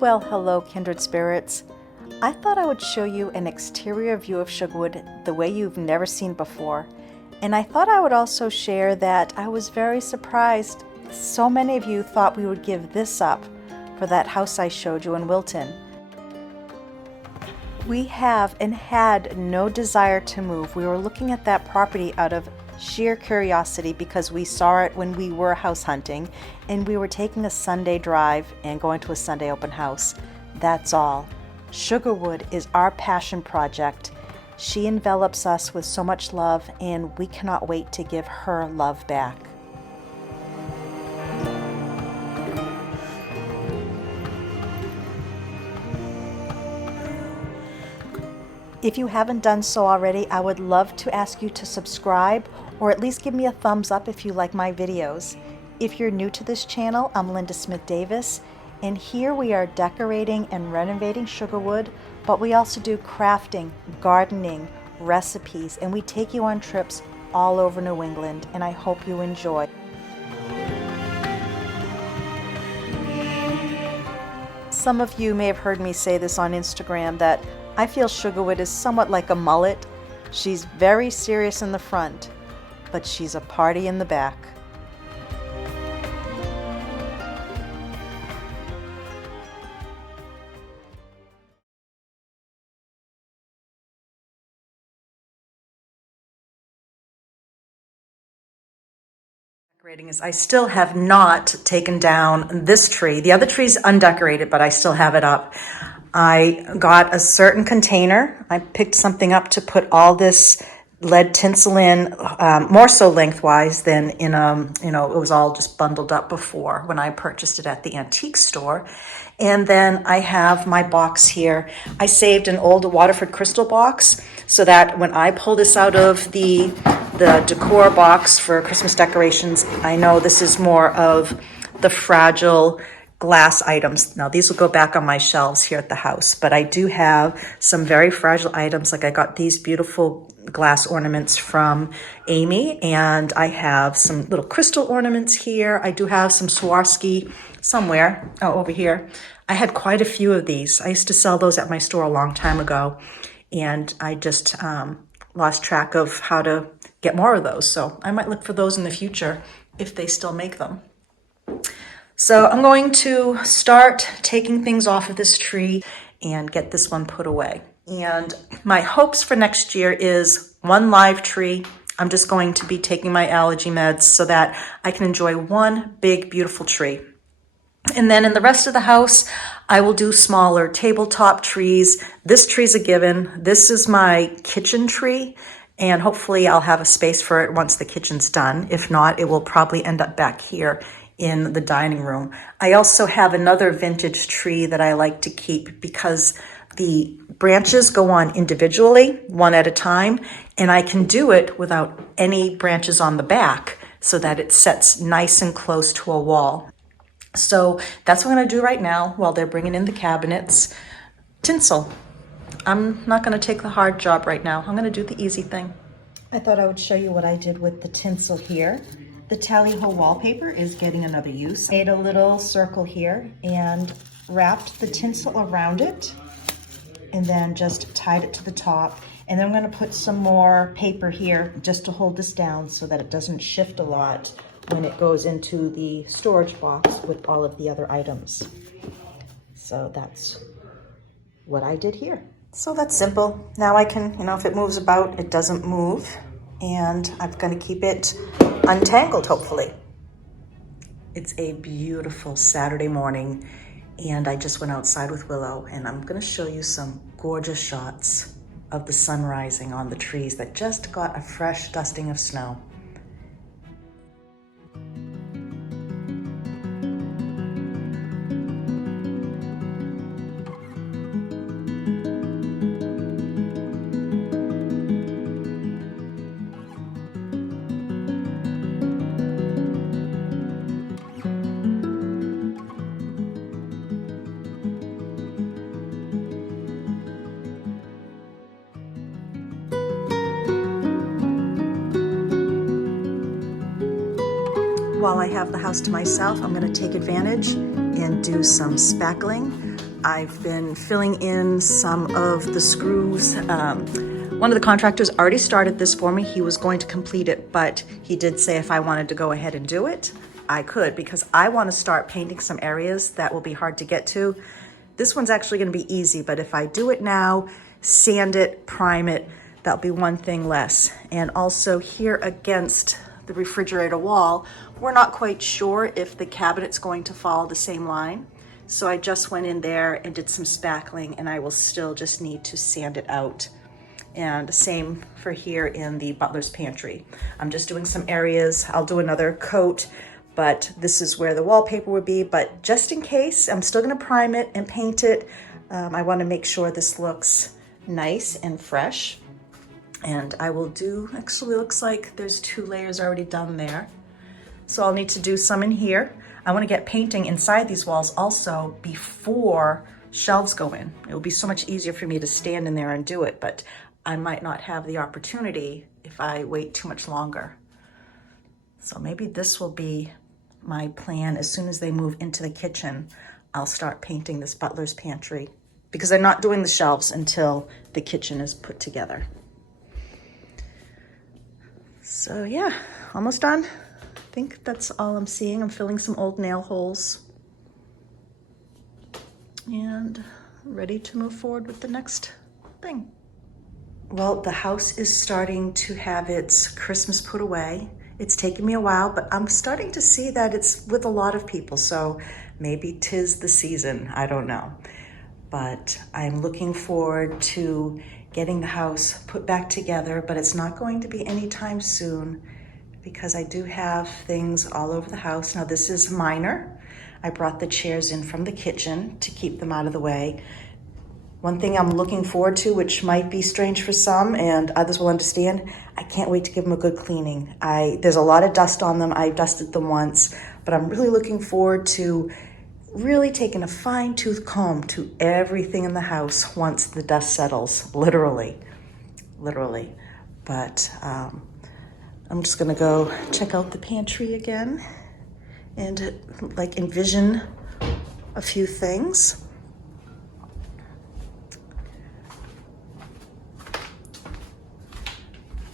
Well, hello, kindred spirits. I thought I would show you an exterior view of Sugarwood the way you've never seen before. And I thought I would also share that I was very surprised so many of you thought we would give this up for that house I showed you in Wilton. We have and had no desire to move. We were looking at that property out of sheer curiosity because we saw it when we were house hunting and we were taking a Sunday drive and going to a Sunday open house. That's all. Sugarwood is our passion project. She envelops us with so much love and we cannot wait to give her love back. If you haven't done so already, I would love to ask you to subscribe or at least give me a thumbs up if you like my videos. If you're new to this channel, I'm Linda Smith Davis, and here we are decorating and renovating Sugarwood, but we also do crafting, gardening, recipes, and we take you on trips all over New England, and I hope you enjoy. Some of you may have heard me say this on Instagram that I feel Sugarwood is somewhat like a mullet. She's very serious in the front, but she's a party in the back. Is I still have not taken down this tree. The other tree's undecorated, but I still have it up. I got a certain container. I picked something up to put all this lead tinsel in, more so lengthwise than in it was all just bundled up before when I purchased it at the antique store. And then I have my box here. I saved an old Waterford crystal box so that when I pull this out of the decor box for Christmas decorations, I know this is more of the fragile glass items. Now these will go back on my shelves here at the house, but I do have some very fragile items. Like I got these beautiful glass ornaments from Amy, and I have some little crystal ornaments here. I do have some Swarovski somewhere. Oh, over here. I had quite a few of these. I used to sell those at my store a long time ago, and I just lost track of how to get more of those. So I might look for those in the future if they still make them. So I'm going to start taking things off of this tree and get this one put away. And my hopes for next year is one live tree. I'm just going to be taking my allergy meds so that I can enjoy one big, beautiful tree. And then in the rest of the house, I will do smaller tabletop trees. This tree's a given. This is my kitchen tree, and hopefully I'll have a space for it once the kitchen's done. If not, it will probably end up back here in the dining room. I also have another vintage tree that I like to keep because the branches go on individually, one at a time, and I can do it without any branches on the back so that it sets nice and close to a wall. So that's what I'm going to do right now while they're bringing in the cabinets. Tinsel. I'm not going to take the hard job right now. I'm going to do the easy thing. I thought I would show you what I did with the tinsel here. The tally-ho wallpaper is getting another use. Made a little circle here and wrapped the tinsel around it and then just tied it to the top. And then I'm going to put some more paper here just to hold this down so that it doesn't shift a lot when it goes into the storage box with all of the other items. So that's what I did here. So that's simple. Now I can, if it moves about, it doesn't move. And I'm going to keep it untangled, hopefully. It's a beautiful Saturday morning, and I just went outside with Willow, and I'm going to show you some gorgeous shots of the sun rising on the trees that just got a fresh dusting of snow. While I have the house to myself, I'm going to take advantage and do some spackling. I've been filling in some of the screws. One of the contractors already started this for me. He was going to complete it, but he did say if I wanted to go ahead and do it, I could, because I want to start painting some areas that will be hard to get to. This one's actually going to be easy, but if I do it now, sand it, prime it, that'll be one thing less. And also here against the refrigerator wall, we're not quite sure if the cabinet's going to follow the same line. So I just went in there and did some spackling, and I will still just need to sand it out. And same for here in the butler's pantry. I'm just doing some areas. I'll do another coat, but this is where the wallpaper would be. But just in case, I'm still gonna prime it and paint it. I wanna make sure this looks nice and fresh. And I will do, actually looks like there's 2 layers already done there. So I'll need to do some in here. I want to get painting inside these walls also before shelves go in. It will be so much easier for me to stand in there and do it, but I might not have the opportunity if I wait too much longer. So maybe this will be my plan. As soon as they move into the kitchen, I'll start painting this butler's pantry, because I'm not doing the shelves until the kitchen is put together. So yeah, almost done. I think that's all I'm seeing. I'm filling some old nail holes and ready to move forward with the next thing. Well, the house is starting to have its Christmas put away. It's taken me a while, but I'm starting to see that it's with a lot of people, so maybe 'tis the season, I don't know. But I'm looking forward to getting the house put back together, but it's not going to be anytime soon because I do have things all over the house. Now this is minor. I brought the chairs in from the kitchen to keep them out of the way. One thing I'm looking forward to, which might be strange for some and others will understand, I can't wait to give them a good cleaning. There's a lot of dust on them. I dusted them once, but I'm really looking forward to really taking a fine-tooth comb to everything in the house once the dust settles, literally. But I'm just gonna go check out the pantry again and like envision a few things.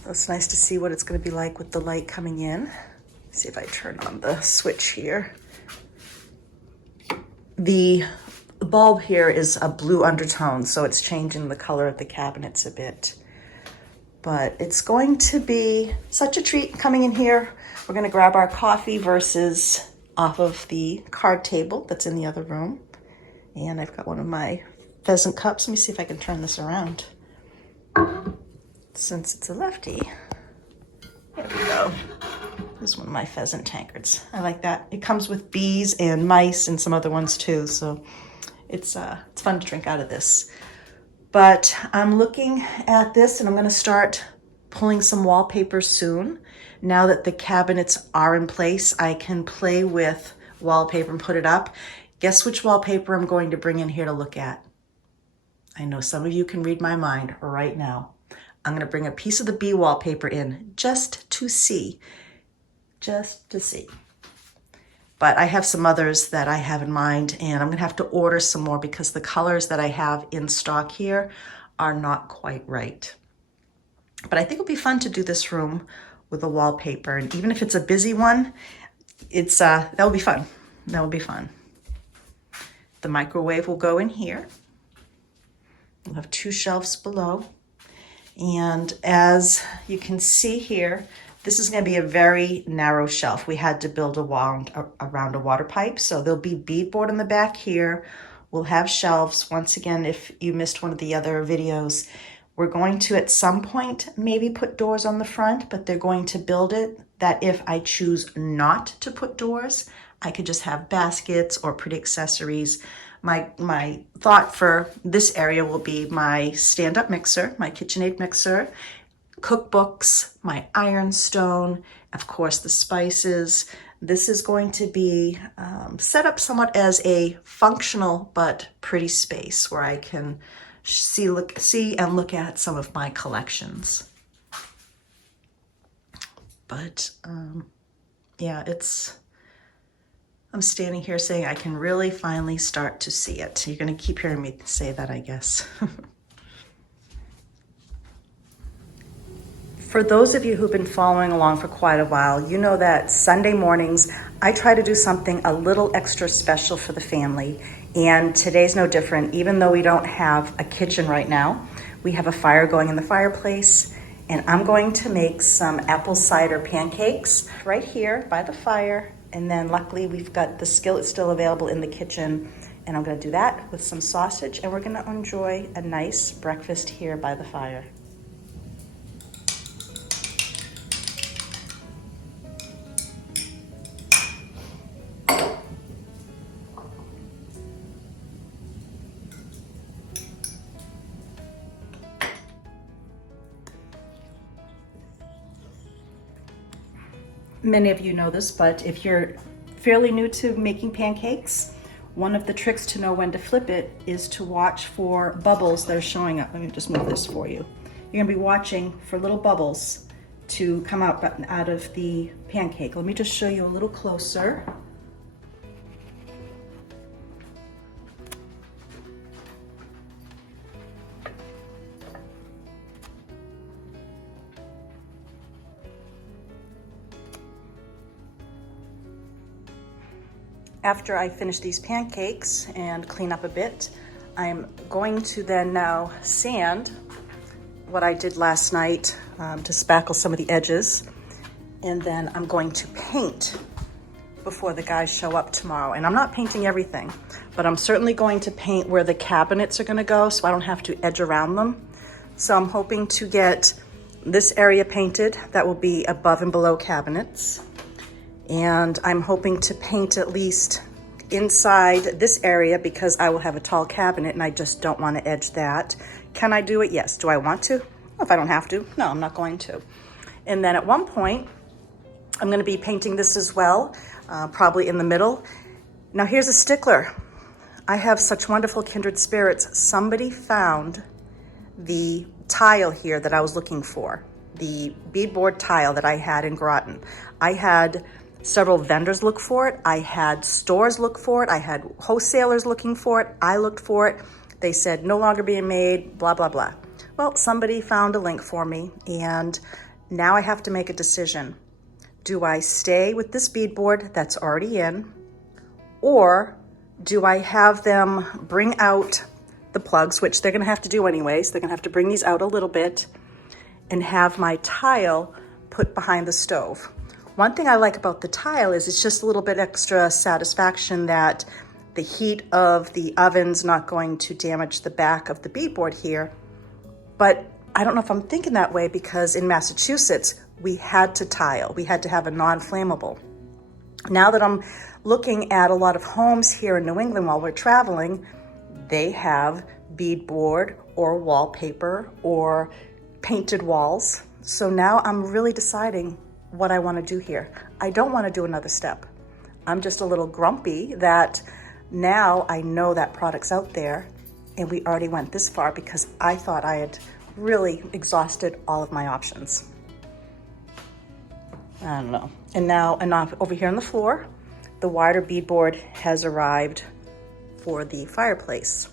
It's nice to see what it's gonna be like with the light coming in. See if I turn on the switch here. The bulb here is a blue undertone, so it's changing the color of the cabinets a bit. But it's going to be such a treat coming in here. We're gonna grab our coffee versus off of the card table that's in the other room. And I've got one of my pheasant cups. Let me see if I can turn this around. Since it's a lefty, there we go. This is one of my pheasant tankards. I like that. It comes with bees and mice and some other ones too, so it's fun to drink out of this. But I'm looking at this and I'm gonna start pulling some wallpaper soon. Now that the cabinets are in place, I can play with wallpaper and put it up. Guess which wallpaper I'm going to bring in here to look at? I know some of you can read my mind right now. I'm gonna bring a piece of the bee wallpaper in just to see. But I have some others that I have in mind, and I'm gonna have to order some more because the colors that I have in stock here are not quite right. But I think it'll be fun to do this room with a wallpaper, and even if it's a busy one, that'll be fun. That will be fun. The microwave will go in here. We'll have 2 shelves below. And as you can see here, this is going to be a very narrow shelf. We had to build a wall around a water pipe, so there'll be beadboard in the back here. We'll have shelves. Once again, if you missed one of the other videos, we're going to at some point maybe put doors on the front, but they're going to build it that if I choose not to put doors, I could just have baskets or pretty accessories. My thought for this area will be my stand-up mixer, my KitchenAid mixer, cookbooks, my ironstone, of course the spices. This is going to be set up somewhat as a functional but pretty space where I can see and look at some of my collections. But yeah, I'm standing here saying I can really finally start to see it. You're going to keep hearing me say that, I guess. For those of you who've been following along for quite a while, you know that Sunday mornings, I try to do something a little extra special for the family. And today's no different. Even though we don't have a kitchen right now, we have a fire going in the fireplace. And I'm going to make some apple cider pancakes right here by the fire. And then luckily we've got the skillet still available in the kitchen. And I'm going to do that with some sausage. And we're going to enjoy a nice breakfast here by the fire. Many of you know this, but if you're fairly new to making pancakes, one of the tricks to know when to flip it is to watch for bubbles that are showing up. Let me just move this for you. You're gonna be watching for little bubbles to come out of the pancake. Let me just show you a little closer. After I finish these pancakes and clean up a bit, I'm going to then now sand what I did last night to spackle some of the edges. And then I'm going to paint before the guys show up tomorrow. And I'm not painting everything, but I'm certainly going to paint where the cabinets are gonna go so I don't have to edge around them. So I'm hoping to get this area painted that will be above and below cabinets. And I'm hoping to paint at least inside this area because I will have a tall cabinet and I just don't want to edge that. Can I do it? Yes. Do I want to? Well, if I don't have to, no, I'm not going to. And then at one point, I'm going to be painting this as well, probably in the middle. Now here's a stickler. I have such wonderful kindred spirits. Somebody found the tile here that I was looking for, the beadboard tile that I had in Groton. I had several vendors look for it. I had stores look for it. I had wholesalers looking for it. I looked for it. They said no longer being made, blah, blah, blah. Well, somebody found a link for me and now I have to make a decision. Do I stay with this beadboard that's already in, or do I have them bring out the plugs, which they're gonna have to do anyways. They're gonna have to bring these out a little bit and have my tile put behind the stove. One thing I like about the tile is it's just a little bit extra satisfaction that the heat of the oven's not going to damage the back of the beadboard here. But I don't know if I'm thinking that way because in Massachusetts, we had to tile. We had to have a non-flammable. Now that I'm looking at a lot of homes here in New England while we're traveling, they have beadboard or wallpaper or painted walls. So now I'm really deciding what I want to do here. I don't want to do another step. I'm just a little grumpy that now I know that product's out there and we already went this far because I thought I had really exhausted all of my options. I don't know. And now over here on the floor, the wider beadboard has arrived for the fireplace.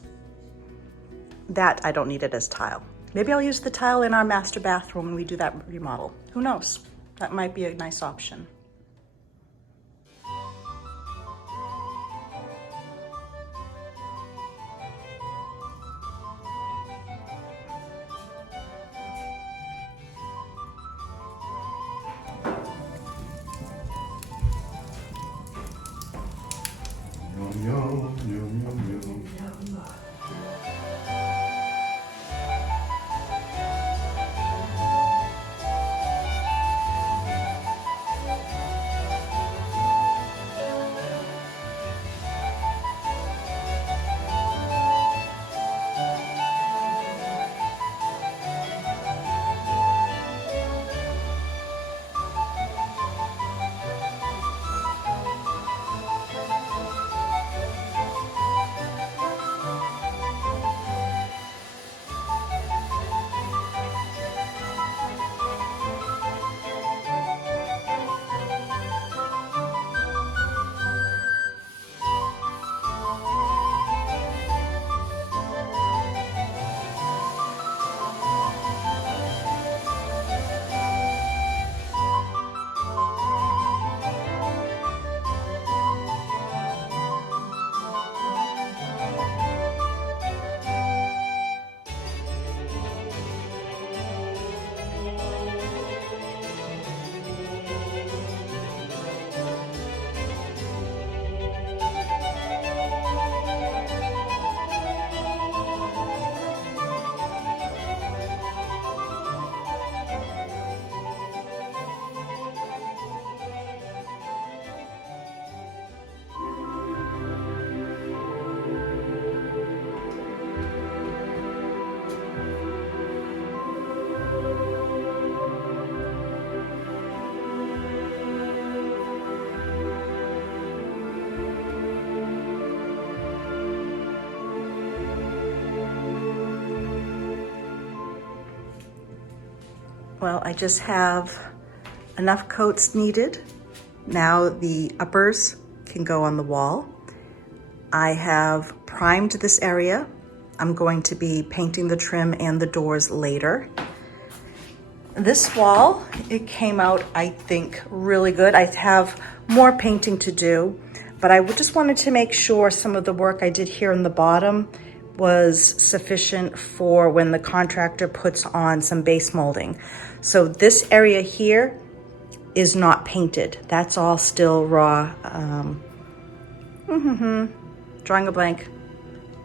That I don't need it as tile. Maybe I'll use the tile in our master bathroom when we do that remodel. Who knows? That might be a nice option. Yum, yum, yum, yum, yum. Well, I just have enough coats needed. Now the uppers can go on the wall. I have primed this area. I'm going to be painting the trim and the doors later. This wall, it came out, I think, really good. I have more painting to do, but I just wanted to make sure some of the work I did here in the bottom was sufficient for when the contractor puts on some base molding. So this area here is not painted. That's all still raw. Drawing a blank.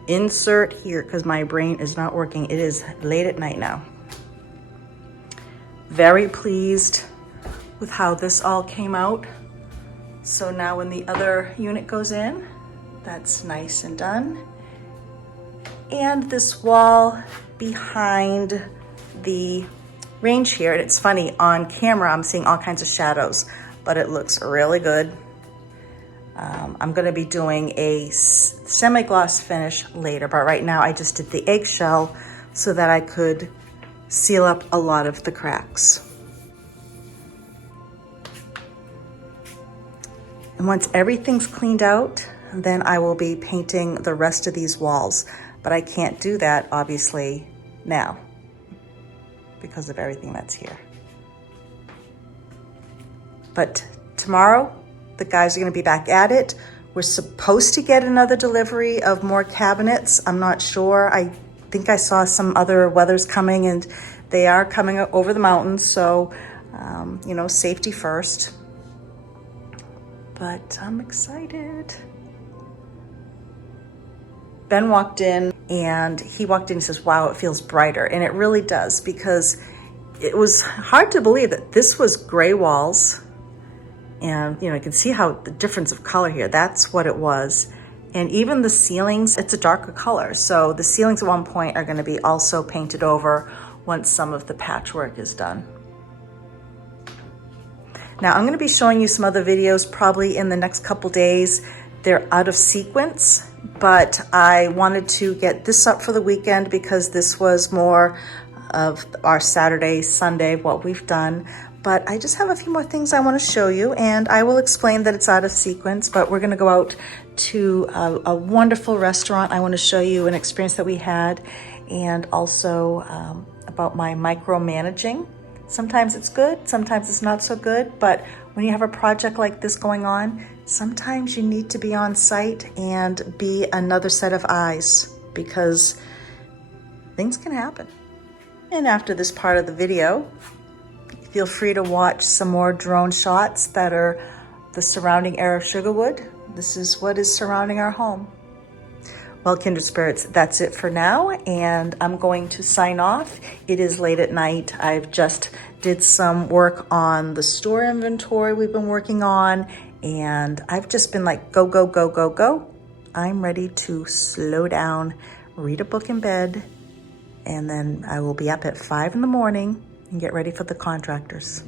Insert here because my brain is not working. It is late at night now. Very pleased with how this all came out. So now when the other unit goes in, that's nice and done. And this wall behind the range here, and it's funny, on camera I'm seeing all kinds of shadows, but it looks really good. I'm gonna be doing a semi-gloss finish later, but right now I just did the eggshell so that I could seal up a lot of the cracks. And once everything's cleaned out, then I will be painting the rest of these walls, but I can't do that obviously now because of everything that's here. But tomorrow, the guys are gonna be back at it. We're supposed to get another delivery of more cabinets. I'm not sure. I think I saw some other weather's coming and they are coming over the mountains. So, you know, safety first. But I'm excited. Ben walked in and he says, wow, it feels brighter. And it really does, because it was hard to believe that this was gray walls. And, you know, you can see how the difference of color here, that's what it was. And even the ceilings, it's a darker color. So the ceilings at one point are gonna be also painted over once some of the patchwork is done. Now I'm gonna be showing you some other videos probably in the next couple days. They're out of sequence, but I wanted to get this up for the weekend because this was more of our Saturday, Sunday, what we've done. But I just have a few more things I want to show you, and I will explain that it's out of sequence, but we're going to go out to a wonderful restaurant. I want to show you an experience that we had, and also about my micromanaging. Sometimes it's good, sometimes it's not so good, but when you have a project like this going on, sometimes you need to be on site and be another set of eyes, because things can happen. And after this part of the video, feel free to watch some more drone shots that are the surrounding area of Sugarwood. This is what is surrounding our home. Well, kindred spirits, that's it for now, and I'm going to sign off. It is late at night. I've just did some work on the store inventory we've been working on, and I've just been like, go, go, go, go, go. I'm ready to slow down, read a book in bed, and then I will be up at 5 in the morning and get ready for the contractors.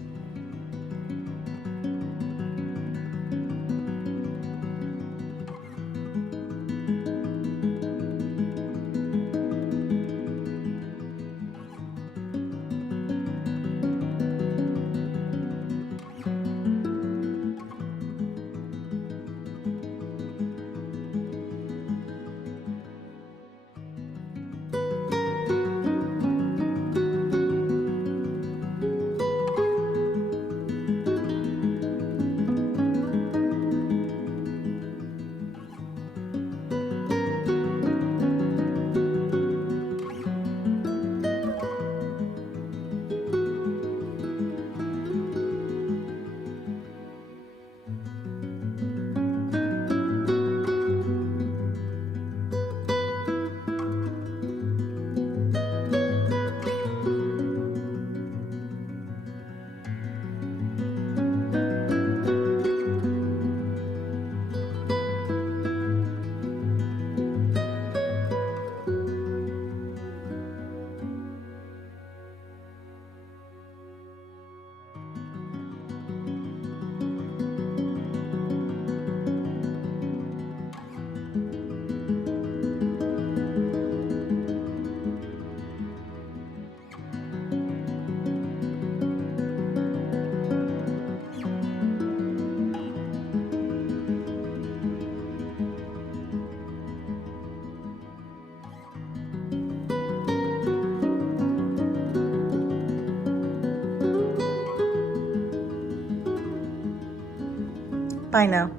Bye now.